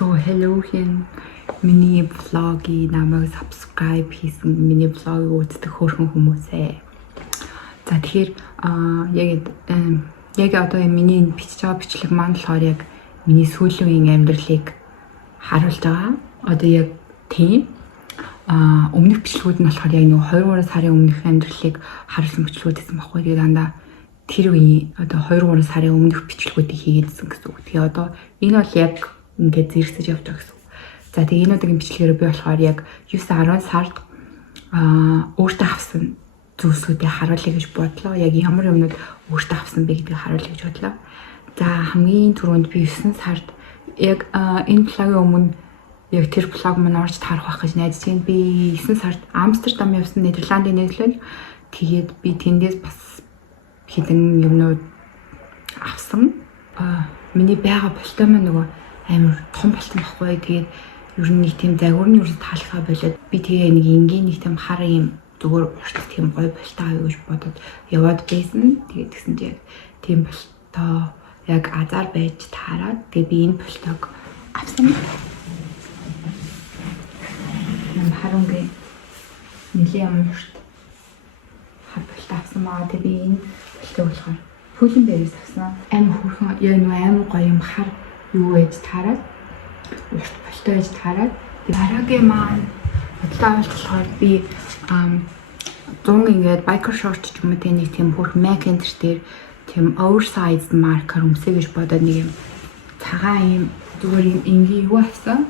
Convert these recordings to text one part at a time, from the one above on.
So hello хэн миний vlog-ийг намайг subscribe хийсэн миний vlog-ыг үздэг хөөрхөн хүмүүсээ. За тэгэхээр яг одоо миний бичиж байгаа бичлэг маань болохоор яг миний сүүлийн үеийн амьдралыг харуулж байгаа. Одоо яг тийм өмнөх бичлгүүд нь болохоор яг нэг 2-3 сарын өмнөх амьдралыг харуулсан бичлгүүд гэсэн баггүй. Тэгээд дандаа тэр үеийн одоо 2-3 сарын өмнөх бичлгүүдийг хийгээдсэн гэсэн үг. Тэгээ одоо энэ бол яг ингээд зэрэгсэж явж байгаа гэсэн үг. За тэгээ энэ удаагийн бичлэгээр би болохоор яг 9-10 сард өөртөө авсан зүйлсүүдийг харуулъя гэж бодлоо. Яг ямар юмнууд өөртөө авсан бэ гэдгийг харуулъя гэж бодлоо. За хамгийн түрүүнд би 9 сард яг энэ влогийн өмнө яг тэр влог маань орж таарах байх гэж найдаж байна. Би 9 сард Амстердам явсан, Нидерландын нийслэл. Тэгээд би тэндээс бас хэдэн юмнууд авсан. Миний байгаа болтой маань нөгөө амар том болсон байхгүй. Тэгээд ер нь нэг тийм загвар нь ерөөс таалхаа болоод би тэгээ нэг энгийн нэг тийм хар юм зүгээр уртл тийм гоё болтой авъя гэж бодоод яваад байсан. Тэгээд тэгсэн чинь яг тийм болтой яг азар байж таараад тэгээ би энэ болтойг авсан. Харангийн нэлээд амар урт хар болтой авсан маа. Тэгээ би энэ болтойг болохоор пүлэн дээрээс авсан. Амар хөрхөн яа нөө амар гоё юм хар юу ээж таараад урт болтой ээж таараад дараагийн маань бодлоо болохоор би 100 ингээд biker short ч юм уу тийм нэг тийм хөрх Mac Enter дээр тийм oversized marker өмсөе гэж бодоод нэг юм цагаан юм зүгээр юм энгийн юу авсан.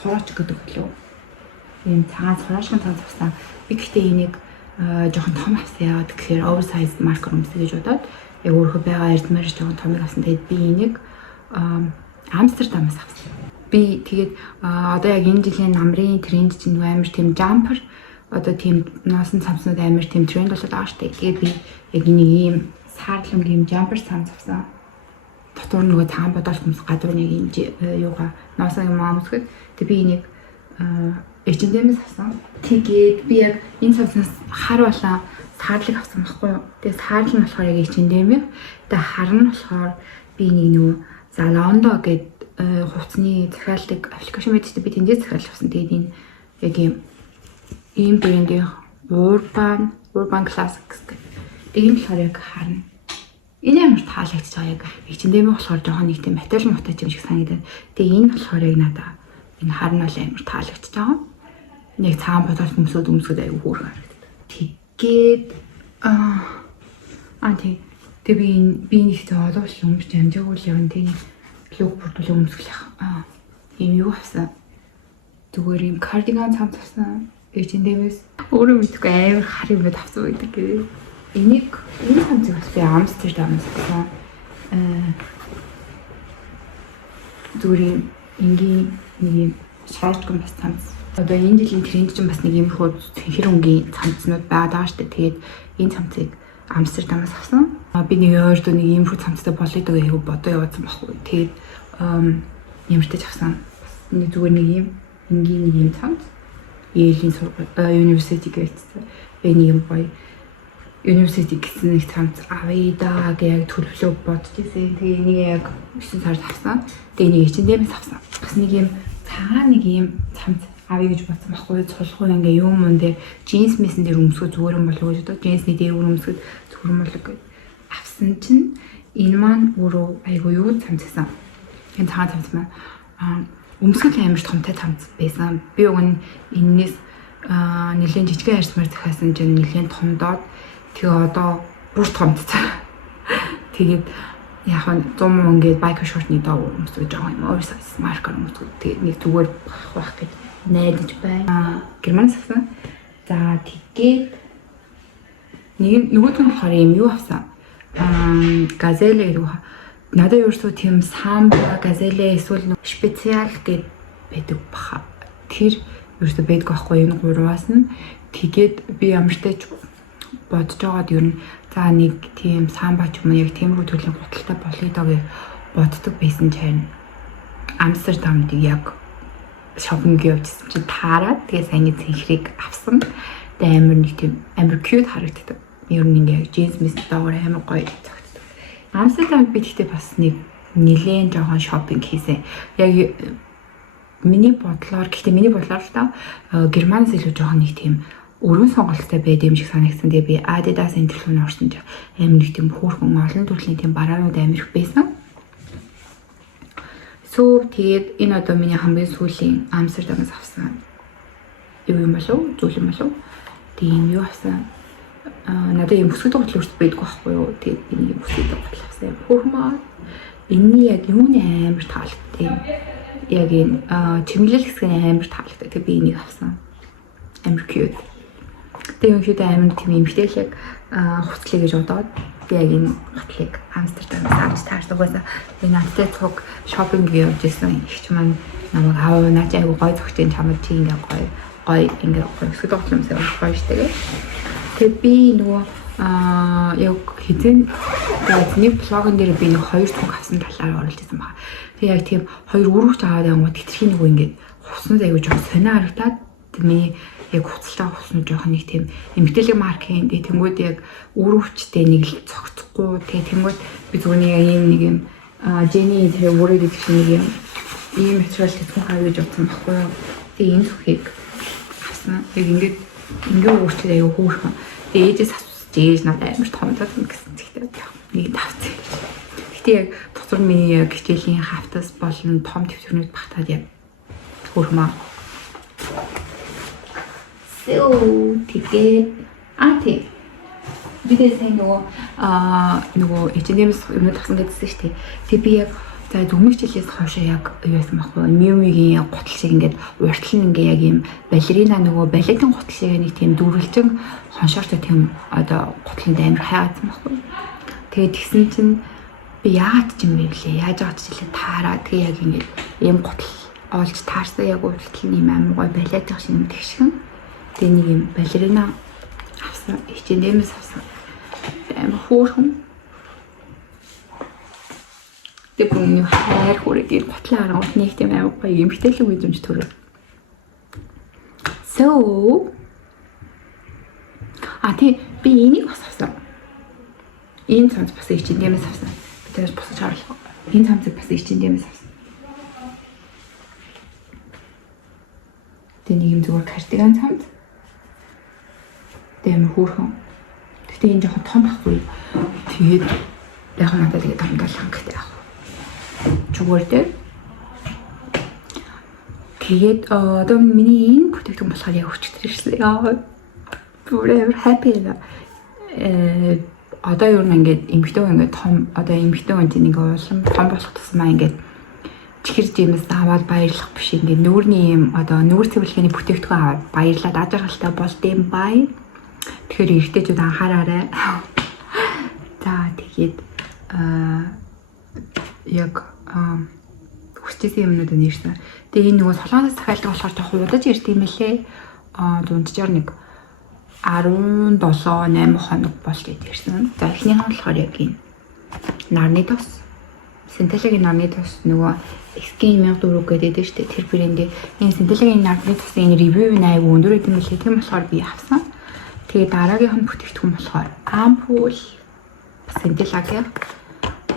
Сураач гэдэг лөө. Ийм цагаан сураачхан цанц авсан. Би гэхдээ энийг жоохон том авсан яагаад гэхээр oversized marker өмсөе гэж бодоод яг өөрөө байгаа эрдмээр жоохон томыг авсан. Тэгээд би энийг Амстердамаас авсан. Би тэгээд одоо яг энэ жилийн намрын тренд чинь амар тийм jumper одоо тийм ноосон цамцнууд амар тийм тренд болоод байгаа шүү дээ. Тэгээд би яг нэг ийм саарланг ийм jumper цамц авсан. Дотор нөгөө цагаан бодолт хүмүүс гадуур нэг ийм юугаа ноосон юм амсгэд. Тэгээд би энийг H&M-ээс авсан. Тэгээд би яг энэ цамцнаас хар болон саарлаг авсан байхгүй юу. Тэгээд саарлаг нь болохоор яг H&M-ийг. Тэгээд хар нь болохоор би нэг нөгөө Zalando гэдэг хувцсны захиалдаг аппликейшн байдаг. Би тэндээс захиалж авсан. Тэгээд энэ яг ийм брендийн Urban Classics гэдэг. Тэгээд энэ болохоор яг харна. Энэ ямар таалагдж байгаа яг H&M болохоор жоохон нэг тийм материал мутаж юм шиг санагдаад. Тэгээд энэ болохоор яг надаа энэ харна бол амар таалагдж байгаа. Нэг цагаан бодолт өмсөд аягүй хөөрхөн харагдав. Тэгээд тэг би нэг тийм олоош өмсч амжаагүй л явна. Тэгээд луг бүрдүүл өмсгөх юм юу авсан. Зүгээр юм кардиган цамц авсан. H&M-ээс өөрөө мэдгүй амар хар юмуд авсан байдаг гэдэг. Энэ цамцыг бас би Амстердамаас авсан. Зүгээр энгийн нэг юм шаардсан бас цамц. Одоо энэ жилийн тренд чинь бас нэг юм хөө хэр өнгийн цамцнууд байгаа шүү дээ. Тэгээд энэ цамцыг Амстердамаас авсан. Би нэг ойрдоо нэг юм хөө цамцтай болоод байгаа юм бодоо явуулсан байхгүй. Тэгээд ямартай ч авсан. Нэг зүгээр нэг юм энгийн нэг юм цамц. Yale University гэсэн. Энэ юм гоё University гэсэн нэг цамц авъя даа гэж яг төлөвлөө бодож ирсэн. Тэгээ энийг яг 9 сард авсан. Тэгээ энийг H&M-ээс авсан. Бас нэг юм цагаан нэг юм цамц авъя гэж бодсон байхгүй. Цулхуу ингээ юм мөн дээр джинс мэсэн дээр өмсгөө зүгээр юм болов уу гэж бодож джинсний дээр өмсгөд зүгээр юм болов гэж авсан чинь энэ маань өөрөө айгуу юу цамцсан. Энэ цагаан цамц маань өмсгөл амар томтой цамц байсан. Би уг нь энэс нэлээд жижигхэн арьсмаар захиасан чинь нэлээд томдоод тэгээ одоо бүр томдсон. Тэгээд яг нь 100 мөн ингээд biker short-ны доо өмсөж байгаа юм. Oversize marker өмсөж тэгээд нэг зүгээр байх гэж найдаж байна. Германаас авсан. За тэгээд нөгөөд нь болохоор юм юу авсан. Gazelle гэдэг надад ерөөсөө тийм самба, газеле эсвэл специал гэд байдаг баха. Тэр ерөөсөө байдаг байхгүй энэ гурваас нь. Тэгээд би ямартай ч бодож байгаад ер нь за нэг тийм самба ч юм уу яг тиймэрхүү төрлийн гуталтай болъё доо гэж боддог байсан чинь Амстердамд яг шопинг явуулсан чинь таараад тэгээ саяны цэнхрийг авсан. Тэгээ амар нэг тийм амар cute харагддаг. Ер нь ингээ джинс мэс доогоор амар гоё. Амстердамд би тэгтээ бас нэг нэлээд жоохон шопинг хийсэн. Яг миний бодлоор л та Германаас илүү жоохон нэг тийм өргөн сонголттой байд юм шиг санагдсан. Тэгээ би Adidas-ын телефон орсон чинь амар нэг тийм хөөрхөн олон төрлийн тийм бараанууд амар их байсан. Тэгээд энэ одоо миний хамгийн сүүлийн Амстердамаас авсан юм болов? Зүйл юм болов? Тийм юу авсан? Надад юм өсгөд готл үрт байдгүй байхгүй юу? Тэгээд би нэг өсгөд готл авсан. Хөөрмөө энэний яг юуны амар таалагдтыг. Яг энэ чимэглэл хэсгийн амар таалагдтыг. Тэгээд би энийг авсан. Амар cute. Тэгээд юм шиг амар тийм эмхтэйлэг хуцлаа гэж бодоод яг энэ готлыг Амстердамаас авч таарсан. Угаасаа энэ надтай цуг шопинг явж исэн ихч маань намайг аваа наач айгу гой зөгчийн чамд чи ингээ гой ингээ өсгөд готломсоо гоё штэ. Тэгээд би нөгөө яг хэзээ нэг блогон дээр би нэг 2 цуг авсан талаар оруулж ирсэн байна. Тэгээд яг тийм 2 өрөвч аваад явгууд хитрхийн нэг ингээ хуснаа аягүй жоох сонио харагдаад миний яг хуцалтай хуснаа жоох нэг тийм эмгтээлэг маркийн тэнгүүд яг өрөвчтэй нэг л цогцохгүй тэнгүүд би зүгээр нэг юм Jenny тэр өөрөө дэх нэг юм ийм материал тэтгэн хаа гэж бодсон байхгүй юу. Тэгээд энэ зүхийг авсан. Яг ингээ өөрчлөлт аягүй хөөрхөн. Тэгээд ээжээс асууж ээж надад амар том тоосон гэсэн чигтэй нэг тавцсан. Гэтэ яг дотор миний яг хичээлийн хавтас болон том төвчрнүүд багтаад яг хөөрхөн. Тэгээд тий. Бидээ сайн нөгөө H&M-с юм тагсан гэдсэн шүү дээ. Тэгээ би яг за зөвмөг жилээс хойш яг юусэн баггүй. Miu-гийн яг гутал шиг ингээд уртл нь ингээ яг юм балерина нөгөө балетын гутал шиг нэг тийм дүүрэлжин хоншоортой тийм одоо гутланд амар хайгаадсан баггүй. Тэгээд тэгсэн чинь би яагаад ч юм бэ лээ. Яаж байгаа ч жилээ таараа. Тэгээ яг ингээд ийм гутал олж таарсан яг уртл нь юм амар гой балетын шиг юм тэгшгэн. Тэгээ нэг юм балерина авсан. H&M-с авсан. Амар хөөрхөн. Тэгээд бүгд хайр хүрээд ийм готлын аргууд нэг тийм амар гоё эмхтэлэг үзэмж төрөө. Тий би энийг бас авсан. Энэ цамц бас H&M-с авсан. Би тэрс босож харуулах. Энэ цамцыг бас H&M-с авсан. Тэгээ нэг юм зүгээр кардиган цамц. Тэгээд амар хөөрхөн. Гэтэ энэ жоохон том байхгүй. Тэгээд яг надад тэгээд хамгаалах хэрэгтэй яг. Зүгээр дээ. Тэгээд одоо миний энэ бүтээгдэхүүн болохоор яг өчтөр ирсэн. Яа. Бүр happy нэ. Одоо юу нэг ингээд эмхтэн том одоо эмхтэн нэг улам том болох тусмаа ингээд чихэр жимээс аваад баярлах биш ингээд нүүрний юм одоо нүүр цэвэрлэгээний бүтээгдэхүүн аваад баярлаад ажиргалтай болдсон бай. Тэгэхээр эргэжтэйчүүд анхаараарай. За тэгээд яг хүчтэйсэн юмнууд нэрсэн. Тэгээ энэ нөгөө солонгос захиалдаг болохоор жоохон удаж ирдэг юм лээ. Дунджаар нэг 17-8 хоног болж ирсэн. За эхнийх нь болохоор яг энэ нарны тос. Синтелагийн нарны тос нөгөө Skin 1400 гэдэг шүү дээ. Тэр брэндээ энэ синтелагийн нарны тосын ревю нь аягүй өндөр идэм билээ. Тийм болохоор би авсан. Тэгээ дараагийнх нь бүтээгдэхүүн болохоор ампул синтелагийн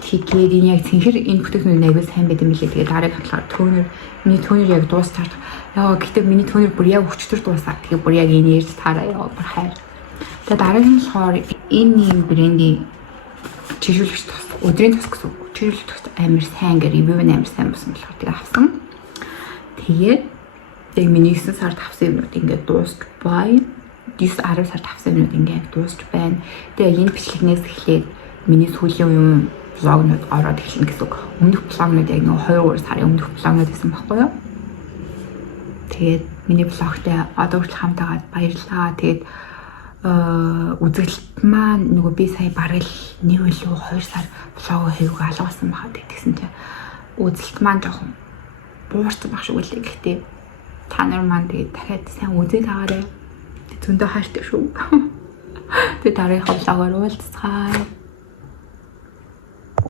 тэгээд энэ яг цэнхэр энэ бүтээгдэхүүн аягүй сайн байт юм билээ. Тэгээ дараагийнх болохоор тонер. Миний тонер яг дуусчаад яа гэхдээ миний тонер бүр яг өчтөр дуусаа. Тэгээ бүр яг энэ ярьж таараа яа бүр хайр. Тэгээ дараагийн нь болохоор энэ брендийн чижүүлэгч тос. Өдрийн тос гэсэн. Чижүүлэгч тос амар сайн гэр ревю нь амар сайн болсон болохоор тэгээ авсан. Тэгээд яг миний 9 сард авсан юмнууд ингээд дуусч бай. 10 сард авсан юмнууд ингээд дуусч байна. Тэгээ энэ бичлэгнээс эхлээд миний сүүлийн юм влогнууд ороод эхэлнэ гэсэн үг. Өмнөх влогнууд яг нэг 2 сарын өмнөх влогнууд байсан байхгүй юу? Тэгээд миний влогтой одоо хүртэл хамтаагаад баярлалаа. Тэгээд үзэгдэлт маань нөгөө би сая бараг л нэг илүү 2 сар влог хийвгүй алгасан баха тэгсэн чинь үзэлт маань жоохон буурсан баг шиг үлээ. Гэхдээ та нар маань тэгээд дахиад сайн үзээд аваарай. Зөндөө хайртай шүү. Тэгээд дараагийн влогоор уулзцгаая.